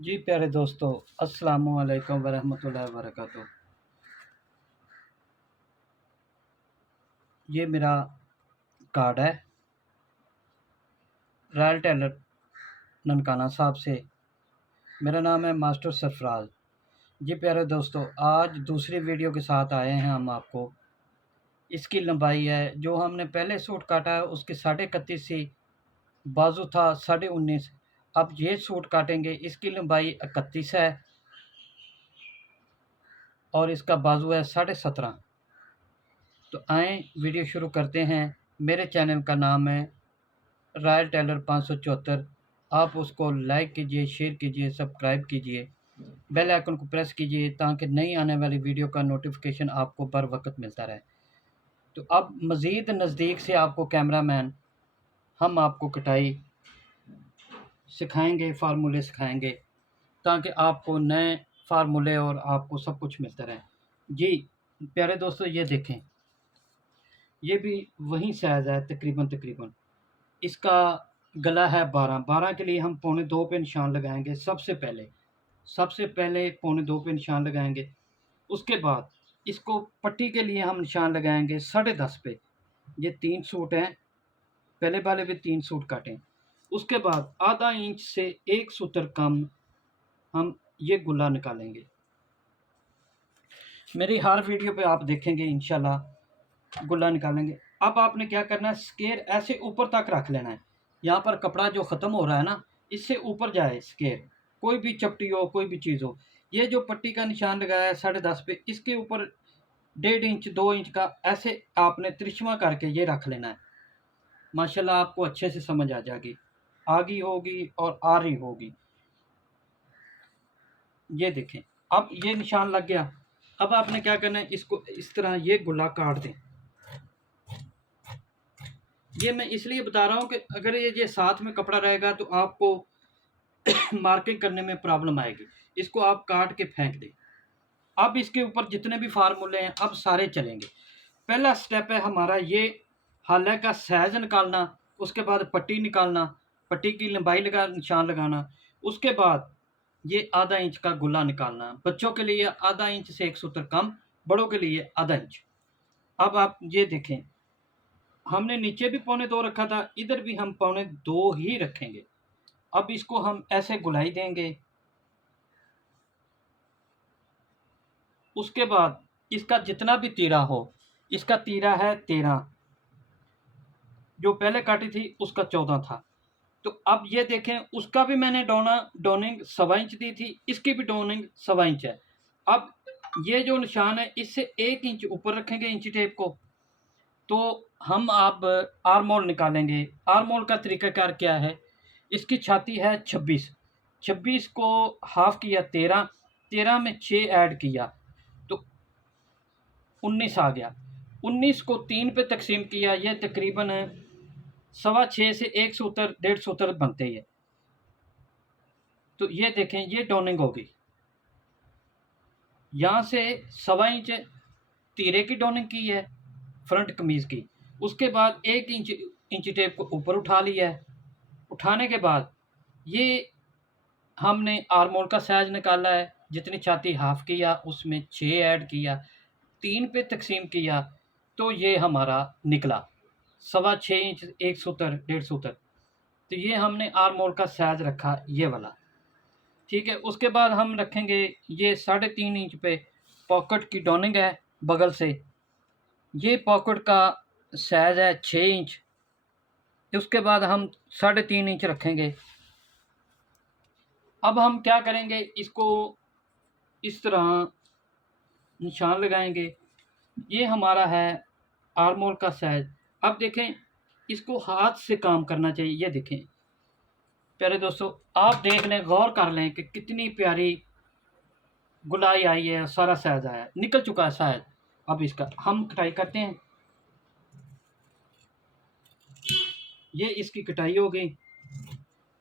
जी प्यारे दोस्तों, अस्सलामु अलैकुम वरहमतुल्लाहि वबरकातुहू। ये मेरा कार्ड है रॉयल टेलर ननकाना साहब से। मेरा नाम है मास्टर सरफराज। जी प्यारे दोस्तों, आज दूसरी वीडियो के साथ आए हैं हम आपको। इसकी लंबाई है जो हमने पहले सूट काटा है उसकी 31.5 थी, बाजू था 19.5। अब ये सूट काटेंगे, इसकी लंबाई 31 है और इसका बाजू है 17.5। तो आएँ वीडियो शुरू करते हैं। मेरे चैनल का नाम है रॉयल टेलर 574। आप उसको लाइक कीजिए, शेयर कीजिए, सब्सक्राइब कीजिए, बेल आइकन को प्रेस कीजिए ताकि नई आने वाली वीडियो का नोटिफिकेशन आपको बर वक्त मिलता रहे। तो अब मज़ीद नज़दीक से आपको कैमरामैन हम आपको कटाई सिखाएंगे, फार्मूले सिखाएंगे ताकि आपको नए फार्मूले और आपको सब कुछ मिलता रहे। जी प्यारे दोस्तों, ये देखें, ये भी वही साइज़ है तकरीबन। इसका गला है 12 के लिए हम पौने 2 पे निशान लगाएंगे। सबसे पहले पौने 2 पे निशान लगाएंगे। उसके बाद इसको पट्टी के लिए हम निशान लगाएंगे 10.5 पे। ये 3 सूट हैं, पहले वाले भी 3 सूट काटें। उसके बाद आधा इंच से 1 सूत्र कम हम ये गुल्ला निकालेंगे। मेरी हर वीडियो पे आप देखेंगे इंशाल्लाह गुल्ला निकालेंगे। अब आपने क्या करना है, स्केल ऐसे ऊपर तक रख लेना है। यहाँ पर कपड़ा जो ख़त्म हो रहा है ना, इससे ऊपर जाए स्केल, कोई भी चपटी हो, कोई भी चीज़ हो। ये जो पट्टी का निशान लगाया है 10.5 पे, इसके ऊपर 1.5 इंच 2 इंच का ऐसे आपने तिरछुआ करके ये रख लेना है। माशाल्लाह आपको अच्छे से समझ आ जाएगी, आगी होगी और आ रही होगी। ये देखें, अब ये निशान लग गया। अब आपने क्या करना है, इसको इस तरह ये गुल्ला काट दें। ये मैं इसलिए बता रहा हूँ कि अगर ये साथ में कपड़ा रहेगा तो आपको मार्किंग करने में प्रॉब्लम आएगी। इसको आप काट के फेंक दें। अब इसके ऊपर जितने भी फार्मूले हैं अब सारे चलेंगे। पहला स्टेप है हमारा ये हाले का साइज निकालना, उसके बाद पट्टी निकालना, पट्टी की लंबाई लगा निशान लगाना, उसके बाद ये आधा इंच का गुल्ला निकालना। बच्चों के लिए आधा इंच से 1 सूत्र कम, बड़ों के लिए आधा इंच। अब आप ये देखें, हमने नीचे भी पौने 2 रखा था, इधर भी हम पौने 2 ही रखेंगे। अब इसको हम ऐसे गुलाई देंगे। उसके बाद इसका जितना भी तीरा हो, इसका तीरा है 13, जो पहले काटी थी उसका 14 था। तो अब ये देखें, उसका भी मैंने डोनिंग 1.25 इंच दी थी, इसकी भी डोनिंग 1.25 इंच है। अब ये जो निशान है इससे 1 इंच ऊपर रखेंगे इंची टेप को। तो हम अब आर्म होल निकालेंगे। आर्म होल का तरीकाकार क्या है, इसकी छाती है 26, 26 को हाफ किया 13, 13 में 6 ऐड किया तो 19 आ गया। 19 को 3 पे तकसीम किया, ये तकरीबन 6.25 से 1 सूत्र 1.5 सूत्र बनते ही है। तो ये देखें, ये डोनिंग होगी। यहाँ से 1.25 इंच तीरे की डोनिंग की है फ्रंट कमीज़ की। उसके बाद 1 इंच टेप को ऊपर उठा लिया है। उठाने के बाद ये हमने आर्म होल का साइज निकाला है, जितनी छाती हाफ किया उसमें 6 ऐड किया, 3 पे तकसीम किया तो ये हमारा निकला 6.25 इंच 1 सूत्र 1.5 सूत्र। तो ये हमने आर्म होल का साइज रखा ये वाला, ठीक है। उसके बाद हम रखेंगे ये 3.5 इंच पे पॉकेट की डोनिंग है बगल से। ये पॉकेट का साइज है 6 इंच। उसके बाद हम 3.5 इंच रखेंगे। अब हम क्या करेंगे, इसको इस तरह निशान लगाएंगे। ये हमारा है आर्म होल का साइज। अब देखें, इसको हाथ से काम करना चाहिए। ये देखें प्यारे दोस्तों, आप देख लें, गौर कर लें कि कितनी प्यारी गुलाई आई है, सारा साइज आया, निकल चुका है साइज। अब इसका हम कटाई करते हैं। ये इसकी कटाई हो गई।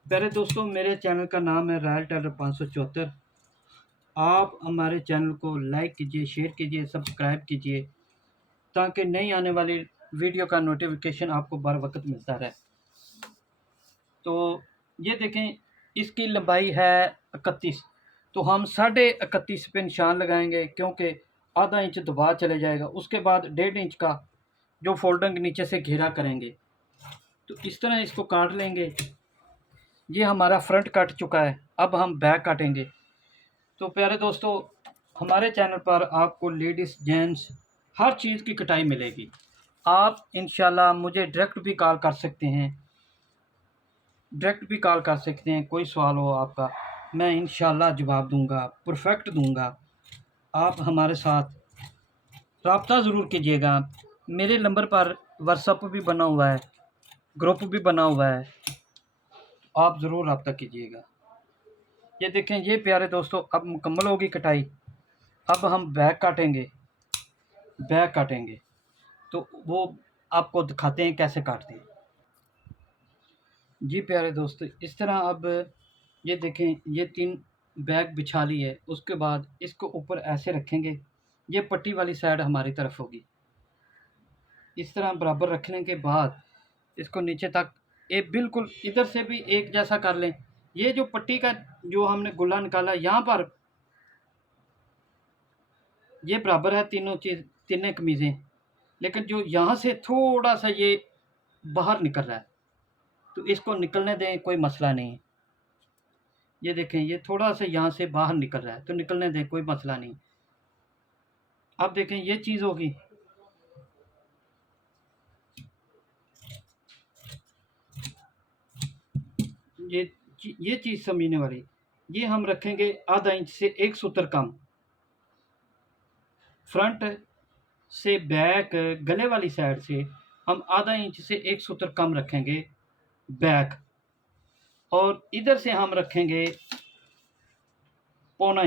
प्यारे दोस्तों, मेरे चैनल का नाम है रॉयल टेलर 574। आप हमारे चैनल को लाइक कीजिए, शेयर कीजिए, सब्सक्राइब कीजिए ताकि नई आने वाली वीडियो का नोटिफिकेशन आपको बर वक्त मिलता रहे। तो ये देखें, इसकी लंबाई है 31, तो हम 31.5 पे निशान लगाएंगे, क्योंकि आधा इंच दबा चले जाएगा। उसके बाद 1.5 इंच का जो फोल्डिंग नीचे से घेरा करेंगे, तो इस तरह इसको काट लेंगे। ये हमारा फ्रंट कट चुका है, अब हम बैक काटेंगे। तो प्यारे दोस्तों, हमारे चैनल पर आपको लेडीज़ जेंट्स हर चीज़ की कटाई मिलेगी। आप इंशाल्लाह मुझे डायरेक्ट भी कॉल कर सकते हैं, कोई सवाल हो आपका, मैं इंशाल्लाह जवाब दूंगा, परफेक्ट दूंगा। आप हमारे साथ रब्ता ज़रूर कीजिएगा। मेरे नंबर पर व्हाट्सअप भी बना हुआ है, ग्रुप भी बना हुआ है, आप ज़रूर रब्ता कीजिएगा। ये देखें, ये प्यारे दोस्तों अब मुकम्मल होगी कटाई। अब हम बैक काटेंगे, तो वो आपको दिखाते हैं कैसे काटते हैं। जी प्यारे दोस्तों, इस तरह अब ये देखें, ये 3 बैक बिछा ली है। उसके बाद इसको ऊपर ऐसे रखेंगे, ये पट्टी वाली साइड हमारी तरफ होगी। इस तरह बराबर रखने के बाद इसको नीचे तक एक बिल्कुल इधर से भी एक जैसा कर लें। ये जो पट्टी का जो हमने गुल्ला निकाला, यहाँ पर ये बराबर है तीनों कमीज़ें, लेकिन जो यहाँ से थोड़ा सा ये बाहर निकल रहा है, तो इसको निकलने दें, कोई मसला नहीं। ये देखें, ये थोड़ा सा यहाँ से बाहर निकल रहा है, तो निकलने दें, कोई मसला नहीं। अब देखें, ये चीज़ होगी, ये चीज़ समझने वाली। ये हम रखेंगे आधा इंच से 1 सूत्र कम, फ्रंट से बैक गले वाली साइड से हम आधा इंच से 1 सूत्र कम रखेंगे बैक, और इधर से हम रखेंगे पौना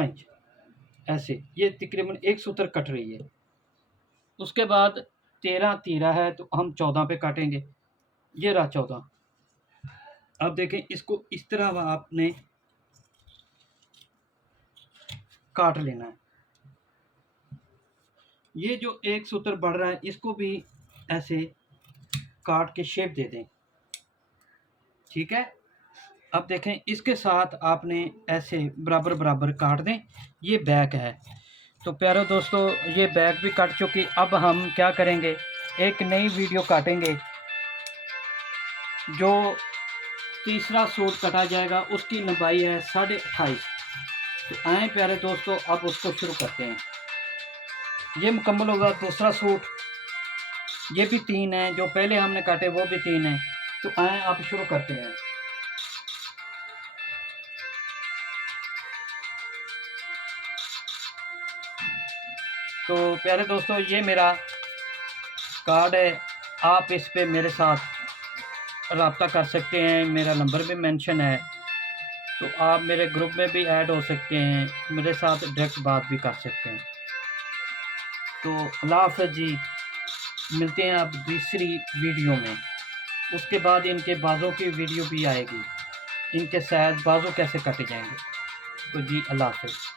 इंच ऐसे। ये तकरीबन 1 सूत्र कट रही है। उसके बाद 13 तीरा है, तो हम 14 पे काटेंगे। ये रहा 14। अब देखें, इसको इस तरह आपने काट लेना है। ये जो 1 सूत्र बढ़ रहा है, इसको भी ऐसे काट के शेप दे दें, ठीक है। अब देखें, इसके साथ आपने ऐसे बराबर बराबर काट दें। ये बैक है। तो प्यारे दोस्तों, ये बैक भी कट चुकी। अब हम क्या करेंगे, एक नई वीडियो काटेंगे। जो तीसरा सूट कटा जाएगा उसकी लंबाई है 28.5। तो आए प्यारे दोस्तों, अब उसको शुरू करते हैं। ये मुकम्मल होगा दूसरा सूट। ये भी 3 है, जो पहले हमने काटे वो भी 3 है। तो आए अब शुरू करते हैं। तो प्यारे दोस्तों, ये मेरा कार्ड है, आप इस पे मेरे साथ रब्ता कर सकते हैं। मेरा नंबर भी मेंशन है, तो आप मेरे ग्रुप में भी ऐड हो सकते हैं, मेरे साथ डायरेक्ट बात भी कर सकते हैं। तो अल्लाह हाफ़िज़ जी, मिलते हैं अब दूसरी वीडियो में। उसके बाद इनके बाजों की वीडियो भी आएगी, इनके शायद बाजू कैसे काटे जाएंगे। तो जी अल्लाह हाफ़िज़।